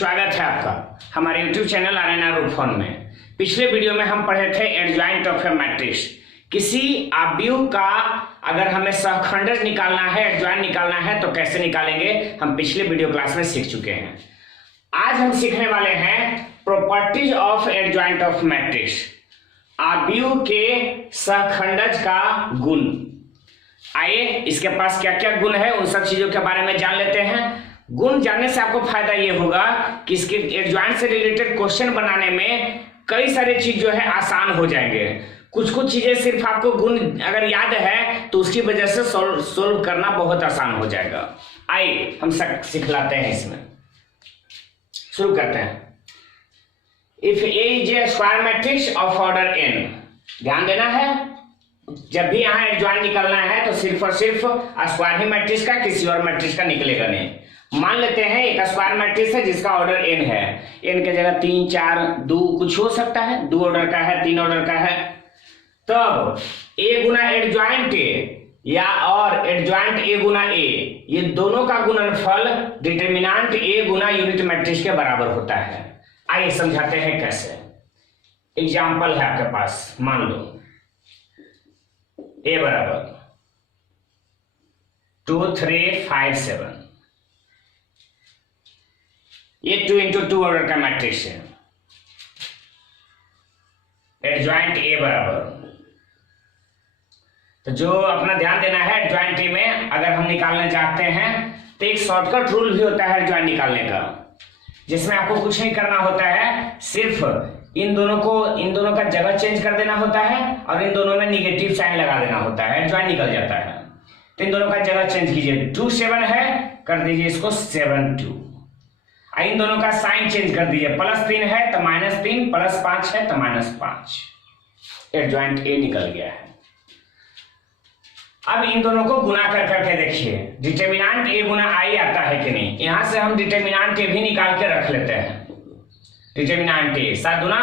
स्वागत है आपका हमारे YouTube चैनल आर्यन रूपफॉर्म में। पिछले वीडियो में हम पढ़े थे एडजॉइंट ऑफ ए मैट्रिक्स। किसी आव्यूह का अगर हमें सहखंडज निकालना है, एडजॉइंट निकालना है तो कैसे निकालेंगे, हम पिछले वीडियो क्लास में सीख चुके हैं। आज हम सीखने वाले हैं properties of adjoint of matrix, आव्यूह के सहखंडज का गुण। आइए इसके पास क्या क्या गुण है उन सब चीजों के बारे में जान लेते हैं। गुण जानने से आपको फायदा ये होगा कि इसके एडजॉइंट से रिलेटेड क्वेश्चन बनाने में कई सारे चीज जो है आसान हो जाएंगे। कुछ कुछ चीजें सिर्फ आपको गुण अगर याद है तो उसकी वजह से सोल्व करना बहुत आसान हो जाएगा। आइए हम सिखलाते हैं, इसमें शुरू करते हैं। If A is a square matrix of order n, ध्यान देना है जब भी यहाँ एडजॉइंट निकालना है तो सिर्फ और सिर्फ स्क्वायर ही मैट्रिक्स का, किसी और मैट्रिक्स का निकलेगा नहीं। मान लेते हैं एक स्क्वायर मैट्रिक्स है जिसका ऑर्डर n है, n के जगह 3, 4, 2 कुछ हो सकता है, 2 ऑर्डर का है, 3 ऑर्डर का है। तब a गुना एडजॉइंट a या और एडजॉइंट a गुना a, ये दोनों का गुणनफल determinant a Guna unit matrix के बराबर होता है। आइए समझाते हैं कैसे। एग्जाम्पल है आपके पास, मान लो a बराबर 2, 3, 5, 7, ये 2 into 2 ऑर्डर का मैट्रिक्स है। एडजॉइंट a बराबर, तो जो अपना ध्यान देना है एडजॉइंट a में अगर हम निकालना चाहते हैं तो एक शॉर्टकट रूल भी होता है एडजॉइंट निकालने का, जिसमें आपको कुछ नहीं करना होता है, सिर्फ इन दोनों का जगह चेंज कर देना होता है और इन दोनों में निगेटिव साइन लगा देना होता है, एडजॉइंट निकल जाता है। तो इन दोनों का जगह चेंज कीजिए, 2, 7 है, कर दीजिए इसको 7, 2। इन दोनों का साइन चेंज कर दीजिए, +3 है तो -3, +5 है तो -5। एडजॉइंट a निकल गया है। अब इन दोनों को गुना कर करके देखिए, डिटरमिनेंट a गुना i आता है कि नहीं। यहां से हम डिटरमिनेंट a भी निकाल के रख लेते हैं। डिटरमिनेंट a 7 दूना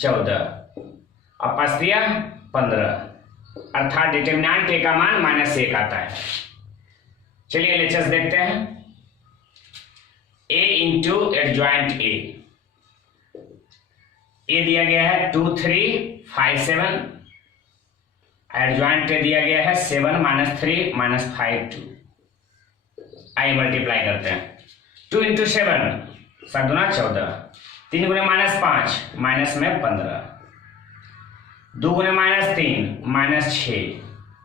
14 और 5 दिया 15, अर्थात डिटरमिनेंट a का मान -1 आता है। चलिए एलएचएस देखते हैं। a इंटू एडजॉइंट a दिया गया है 2, 3, 5, 7, एडजॉइंट a दिया गया है 7 -3 -5 2। आइए मल्टीप्लाई करते हैं। 2 into 7 7 दूना 14, 3 गुने -5 माइनस में 15, 2 गुने -3 -6,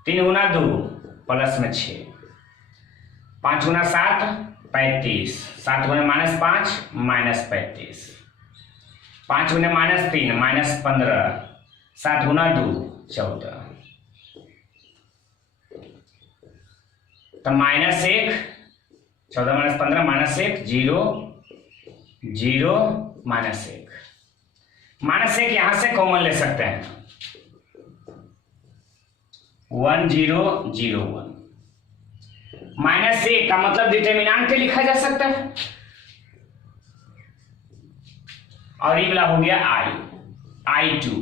3 गुना 2 प्लस में 6, 5 गुना 7 35, 7 गुने -5 -35, 5 गुने -3 -15, 7 गुना 2 14, तो -1, 14 -15 -1 0 0 -1। -1 यहां से कॉमन ले सकते हैं, 1 0 0 1। -1 का मतलब डिटरमिनेंट पे लिखा जा सकता है, और ये वाला हो गया I2,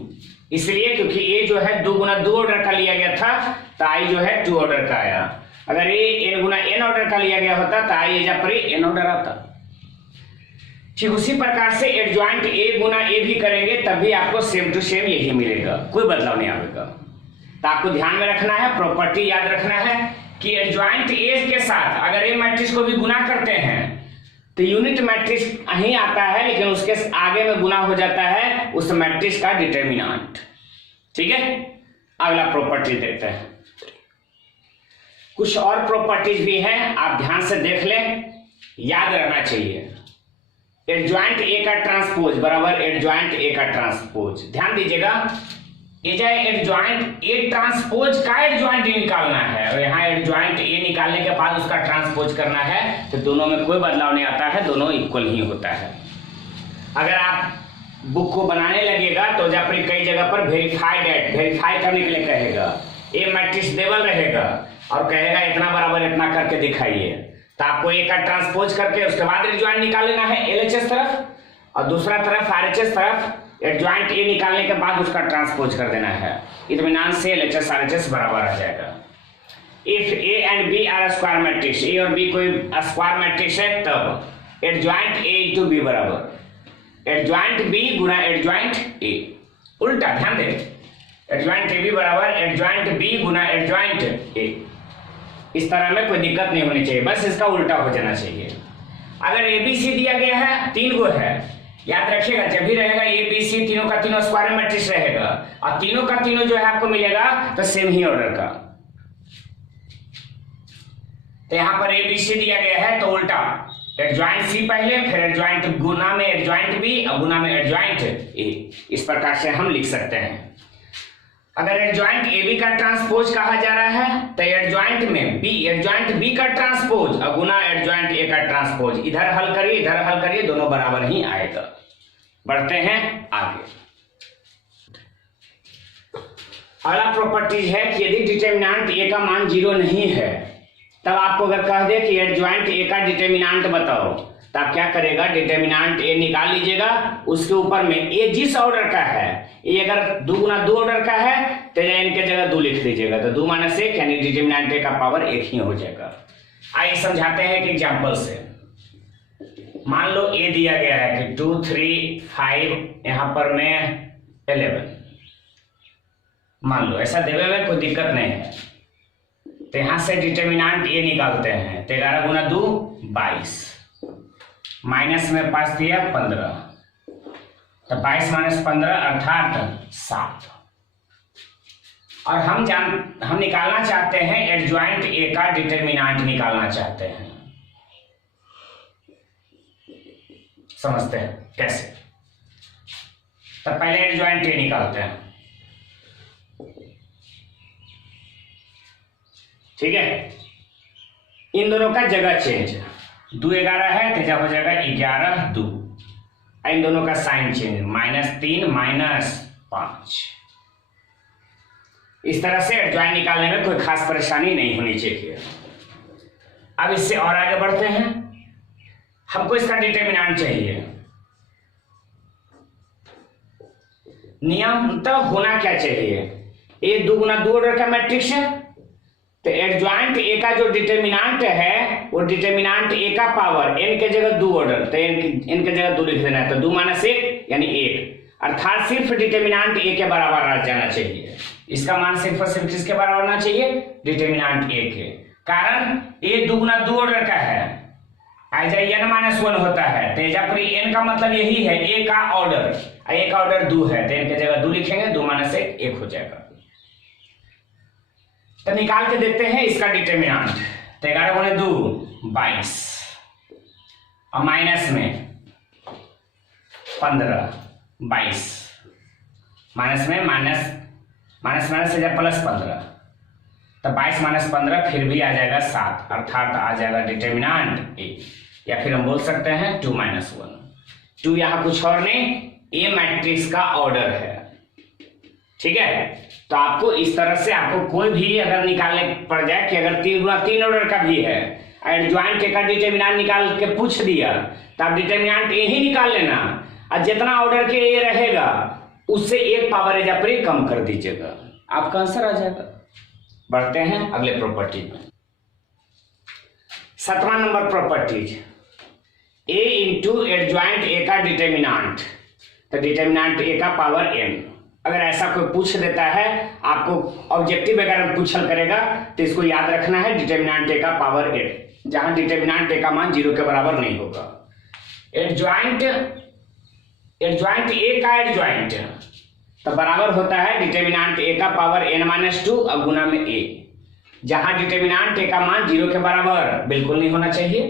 इसलिए क्योंकि ये जो है 2 गुना 2 ऑर्डर का लिया गया था तो I जो है 2 ऑर्डर का आया। अगर ये n गुना n ऑर्डर का लिया गया होता तो I एजा पर n ऑर्डर आता। ठीक उसी प्रकार से एडजॉइंट a गुना a भी करेंगे तब भी आपको सेम टू सेम यही मिलेगा, कोई बदलाव नहीं आएगा। तो आपको ध्यान में रखना है, प्रॉपर्टी याद रखना है कि एडजॉइंट a के साथ अगर a मैट्रिक्स को भी गुना करते हैं तो यूनिट मैट्रिक्स ही आता है, लेकिन उसके आगे में गुना हो जाता है उस मैट्रिक्स का डिटरमिनेंट। ठीक है, अगला प्रॉपर्टी देखते हैं। कुछ और प्रॉपर्टीज भी हैं, आप ध्यान से देख लें, याद रहना चाहिए। एडजॉइंट a का ट्रांसपोज बराबर एडजॉइंट a का ट्रांसपोज। ध्यान दीजिएगा, एडजॉइंट a ट्रांसपोज का एडजॉइंट निकालना है और यहाँ एडजॉइंट a निकालने के बाद उसका ट्रांसपोज करना है, तो दोनों में कोई बदलाव नहीं आता है, दोनों इक्वल ही होता है। अगर आप बुक को बनाने लगेगा तो जब कई जगह पर वेरीफाई करने के लिए कहेगा, a मैट्रिक्स देवल रहेगा और कहेगा इतना बराबर इतना करके दिखाइए, तो आपको a का ट्रांसपोज करके उसके बाद एडजॉइंट निकाल लेना है एलएचएस तरफ, और दूसरा तरफ आरएचएस तरफ एडजॉइंट a निकालने के बाद उसका ट्रांसपोज कर देना है। इत्मीनान से एलएचएस आरएचएस बराबर आ जाएगा। If a and b are square matrix, a और b कोई स्क्वायर मैट्रिक्स है तब एडजॉइंट ए इंटू बी बराबर एडजॉइंट बी गुना एडजॉइंट ए, उल्टा ध्यान दें, एडजॉइंट ए बी बराबर एडजॉइंट बी गुना एडजॉइंट ए। इस तरह में कोई दिक्कत नहीं होनी चाहिए, बस इसका उल्टा हो जाना चाहिए। अगर ए बी सी दिया गया है, 3 गो है, याद रखिएगा जब भी रहेगा ए बी सी तीनों का तीनों स्क्वायर मैट्रिक्स रहेगा, और तीनों का तीनों जो है आपको मिलेगा तो सेम ही ऑर्डर का। तो यहां पर ए बी सी दिया गया है तो उल्टा एडजॉइंट सी पहले, फिर एडजॉइंट गुना में एडजॉइंट बी और गुना में एडजॉइंट ए। इस प्रकार से हम लिख सकते हैं। अगर एडजॉइंट ए बी का ट्रांसपोज कहा जा रहा है तो एडजॉइंट में बी एडजॉइंट बी का ट्रांसपोज और गुना एडजॉइंट ए का ट्रांसपोज, इधर हल करिए इधर हल करिए, दोनों बराबर ही आएगा। बढ़ते हैं आगे। अगला प्रॉपर्टी है कि यदि डिटरमिनेंट ए का मान 0 नहीं है, तब आपको अगर कह दे कि एडजॉइंट ए का डिटरमिनेंट बताओ, तो आप क्या करेगा, डिटरमिनेंट ए निकाल लीजिएगा, उसके ऊपर में ए जिस ऑर्डर का है, ये अगर 2 गुना 2 ऑर्डर का है तो इनके जगह 2 लिख दीजिएगा, तो 2 माइनस 1 यानी डिटरमिनेंट ए का पावर 1 ही हो जाएगा। आइए समझाते हैं एक एग्जांपल से। मान लो ए दिया गया है कि 2 3 5 यहां पर में 11, मान लो ऐसा देवे में कोई दिक्कत नहीं है। तो यहां से डिटरमिनेंट ए निकालते हैं, तो 11 गुना 2 22, माइनस में 5 दिया 15, तो 22 माइनस 15 अर्थात 7। और हम निकालना चाहते हैं एडजॉइंट ए का डिटरमिनेंट निकालना चाहते हैं। समझते हैं कैसे? तो पहले एडजॉइंट ए निकालते हैं, ठीक है। इन दोनों का जगह चेंज, 2 11 है तो जब हो जाएगा 11 2, इन दोनों का साइन चेंज, -3 -5। इस तरह से एडजॉइंट निकालने में कोई खास परेशानी नहीं होनी चाहिए। अब इससे और आगे बढ़ते हैं। हमको इसका डिटरमिनेंट चाहिए। नियम तो होना क्या चाहिए, ए 2 गुना 2 ऑर्डर का मैट्रिक्स है, तो एडजॉइंट ए का जो डिटरमिनेंट है वो डिटरमिनेंट ए का पावर n के जगह 2 ऑर्डर, तो n के जगह 2 लिख देना है, तो 2 माइनस 1 यानी 1, अर्थात सिर्फ डिटरमिनेंट ए के बराबर आ जाना चाहिए। इसका मान सिर्फ और सिर्फ किसके बराबर होना चाहिए, डिटरमिनेंट ए के। कारण ए 2 गुना 2 ऑर्डर का है, एजा n-1 होता है, तो एजा पर n का मतलब यही है ए का ऑर्डर, ए का ऑर्डर 2 है, तो n के जगह 2 लिखेंगे, 2 माइनस 1 1 हो जाएगा। तो निकाल के देखते हैं इसका डिटरमिनेंट, तो 11 गुना 2 22, और माइनस में 15 22, माइनस में माइनस से जब प्लस 15, तो 22 माइनस 15 फिर भी आ जाएगा 7, अर्थात आ जाएगा डिटरमिनेंट ए, या फिर हम बोल सकते हैं 2 - 1। 2 यहाँ कुछ और नहीं, ए मैट्रिक्स का ऑर्डर है, ठीक है। तो आपको इस तरह से आपको कोई भी अगर निकालने पड़ जाए कि अगर 3 गुना 3 ऑर्डर का भी है, एडजॉइंट ए का डिटरमिनेंट निकाल के पूछ दिया, तो आप डिटरमिनेंट ए ही निकाल लेना, और जितना ऑर्डर के ए रहेगा उससे 1 पावर एजा पर कम कर दीजिएगा, आपका आंसर आ जाएगा। बढ़ते हैं अगले प्रॉपर्टी में। 7वां number properties, a into adjoint a का डिटरमिनेंट, तो डिटरमिनेंट ए का पावर n। अगर ऐसा कोई पूछ देता है, आपको ऑब्जेक्टिव अगर पूछल करेगा तो इसको याद रखना है, डिटरमिनेंट ए का पावर 8, जहां डिटरमिनेंट ए का मान 0 के बराबर नहीं होगा। एडजॉइंट ए का एडजॉइंट तो बराबर होता है डिटरमिनेंट ए का पावर n-2 और गुना में a, जहां डिटरमिनेंट ए का मान 0 के बराबर बिल्कुल नहीं होना चाहिए।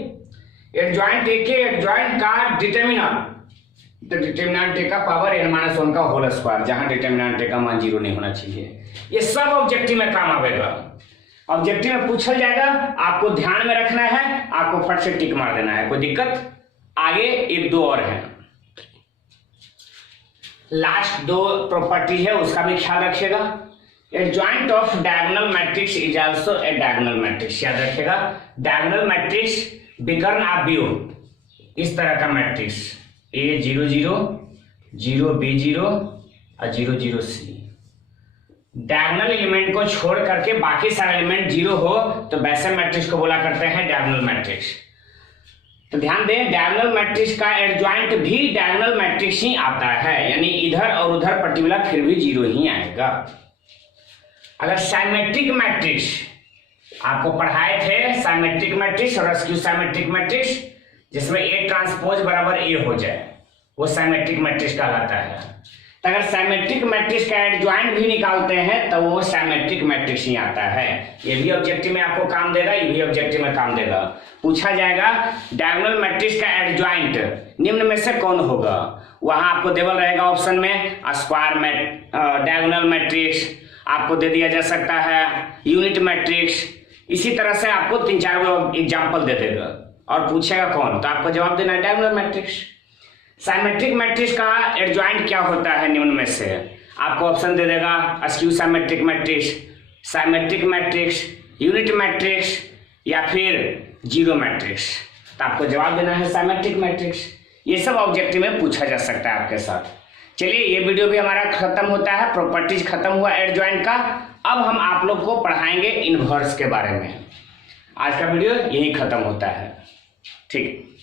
एडजॉइंट ए के एडजॉइंट का डिटरमिनेंट, तो डिटरमिनेंट ए का पावर n-1 का होल स्क्वायर, जहां डिटरमिनेंट ए का मान 0 नहीं होना चाहिए। ये सब ऑब्जेक्टिव में काम आएगा, ऑब्जेक्टिव में पूछल जाएगा, आपको ध्यान में रखना है, आपको फट से टिक मार देना है, कोई दिक्कत। आगे 1-2 और है, लास्ट 2 प्रॉपर्टी है, उसका भी ख्याल रखिएगा। Adjoint of diagonal matrix is also a diagonal matrix, याद रखिएगा। डायगोनल मैट्रिक्स विकर्ण आव्यूह, इस तरह का मैट्रिक्स A 0 0 0 B 0 और 0 0 C, डायगोनल एलिमेंट को छोड़ करके बाकी सारे एलिमेंट 0 हो तो वैसे मैट्रिक्स को बोला करते हैं डायगोनल मैट्रिक्स। तो ध्यान दें, डायगोनल मैट्रिक्स का एडजॉइंट भी डायगोनल मैट्रिक्स ही आता है, यानी इधर और उधर पर्टिकुलर फिर भी जीरो ही आएगा। अगर साइमेट्रिक मैट्रिक्स आपको पढ़ाए थे, साइमेट्रिक मैट्रिक्स और रेस्क्यू साइमेट्रिक मैट्रिक्स, जिसमें ए ट्रांसपोज बराबर ए हो जाए, वो साइमेट्रिक मैट्रिक्स कहलाता है। तो अगर साइमेट्रिक मैट्रिक्स का एडजॉइंट भी निकालते हैं तो वो साइमेट्रिक मैट्रिक्स ही आता है। ये भी ऑब्जेक्टिव में आपको काम देगा, ये भी ऑब्जेक्टिव में काम देगा। पूछा जाएगा डायगोनल मैट्रिक्स का एडजॉइंट निम्न में से कौन होगा, वहां आपको देवल रहेगा ऑप्शन में स्क्वायर डायगोनल मैट्रिक्स, आपको दे दिया जा सकता है यूनिट मैट्रिक्स। इसी तरह से आपको 3-4 एग्जाम्पल दे देगा और पूछेगा कौन, तो आपको जवाब देना है डायगोनल मैट्रिक्स। साइमेट्रिक मैट्रिक्स का एडजॉइंट क्या होता है निम्न में से, आपको ऑप्शन दे देगा skew symmetric matrix, symmetric matrix, unit matrix या फिर जीरो मैट्रिक्स। तो आपको जवाब देना है साइमेट्रिक मैट्रिक्स। ये सब ऑब्जेक्टिव में पूछा जा सकता है आपके साथ। चलिए, ये वीडियो भी हमारा खत्म होता है, प्रॉपर्टीज खत्म हुआ एडजॉइंट का। अब हम आप लोग को पढ़ाएंगे इनवर्स के बारे में। आज का वीडियो यही खत्म होता है। ठीक।